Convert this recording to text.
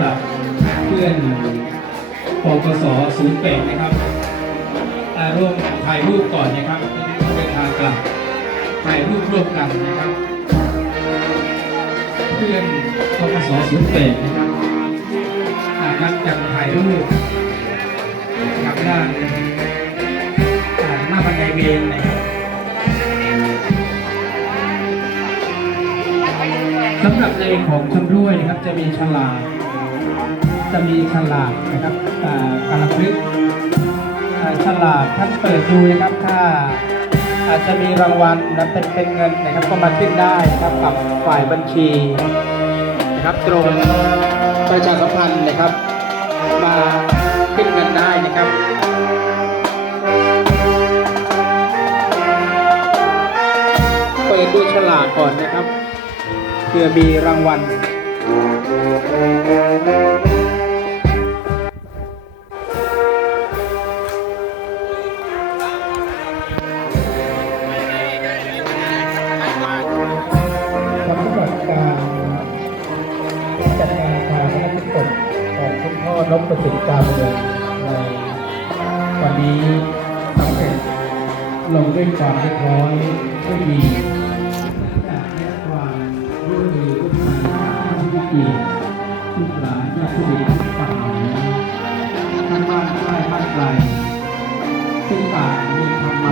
หรับเพื่อนปกส08นะครับมาร่วมถ่ายรูปก่อนนะครับเดินทางกลับถ่ายรูปร่วมกันนะครับ เพื่อนปกส08นะครับนับจังถ่ายรูปกับด้านหน้าบันไดเมนนะครับสำหรับในของชำร่วยนะครับจะมีฉลาก จะมีฉลากนะครับการละลึกฉลากท่านเปิดดูนะครับถ้าอาจจะมีรางวัลนะเป็นเป็นเงินนะครับก็มาขึ้นได้นะครับกับฝ่ายบัญชีนะครับตรงประชาสัมพันธ์นะครับ มาขึ้นเงินได้นะครับเปิดดูฉลากก่อนนะครับเพื่อมีรางวัล นพประสิทธิ์การเมืองในวันนี้สำเร็จลงด้วยความเรียบร้อยด้วยดีจากแค่ความร่วมมือร่วมใจของผู้ที่ลูกหลานญาติผู้ดีทุกฝ่ายทั้งบ้านใกล้บ้านไกล